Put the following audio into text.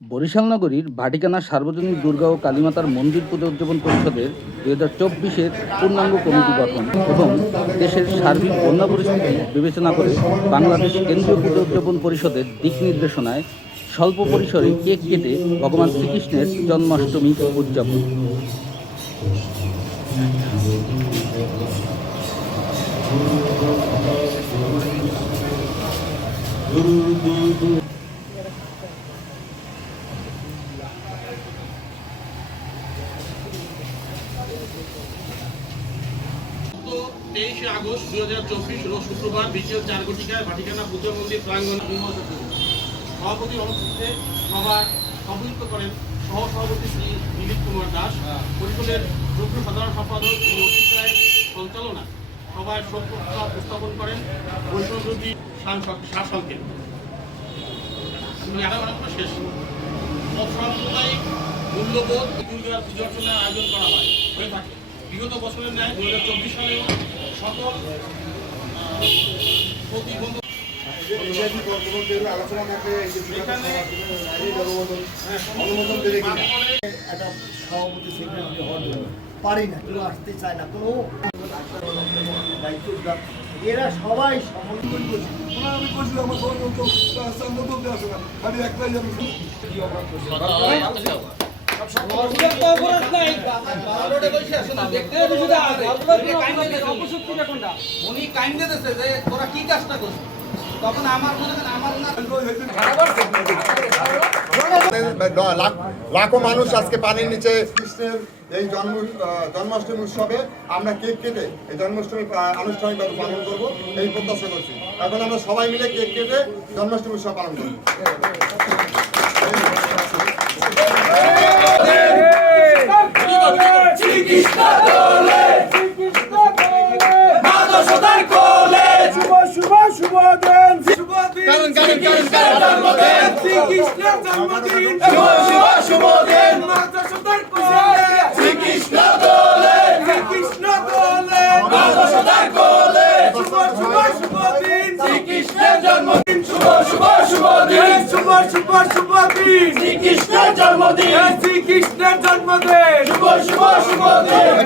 বরিশাল নগরীর ভাটিকানা সার্বজনীন দুর্গা ও কালীমাতার মন্দির পুজো উদযাপন পরিষদের 2024-এর পূর্ণাঙ্গ কমিটি গঠন এবং দেশের সার্বিক বন্যা পরিস্থিতি বিবেচনা করে বাংলাদেশ কেন্দ্রীয় পুজো উদযাপন পরিষদের দিক নির্দেশনায় স্বল্প পরিসরে কেক কেটে ভগবান শ্রীকৃষ্ণের জন্মাষ্টমী উদযাপন। তো 23 আগস্ট 2024 রোজ শুক্রবার বিকেল 4 ঘটিকায় ভাটিকানা পূজা মন্দির প্রাঙ্গণ সভাপতি অনুপস্থিতিতে সভার সভাপতিত্ব করেন সহসভাপতি শ্রী দিলীপ কুমার দাস, পরিষদের যুগ্ম সাধারণ সম্পাদক শ্রী অসিত রায়ের সঞ্চালনা সভায় শোক প্রস্তাব উপস্থাপন করেন বৈষ্ণবী শাসককে শেষ অসাম্প্রদায়িক মূল্যবোধ দুর্গার পুজো অর্চনার আয়োজন করা হয়ে থাকে। বিগত বছরের ন্যায় 2024 সালেও সকল প্রতিবন্ধক পারি না, কেউ আসতে চায় না, কোনো এরা সবাই আমি বলছি আমার আসে না, খালি একটাই আমি উনি কাইন্ডে দিতেছে যে তোরা কি কাজটা করছিস, তখন আমার লাখো মানুষ আজকে পানির নিচে কৃষ্ণের এই জন্মাষ্টমী উৎসবে আমরা কেক কেটে এই জন্মাষ্টমী আনুষ্ঠানিকভাবে পালন করবো এই প্রত্যাশা করছি। এখন আমরা সবাই মিলে কেক কেটে জন্মাষ্টমী উৎসব পালন করবো। শ্রীকৃষ্ণের জন্মদিন, শ্রীকৃষ্ণের জন্মদিন, শুভ শুভ শুভ দিন।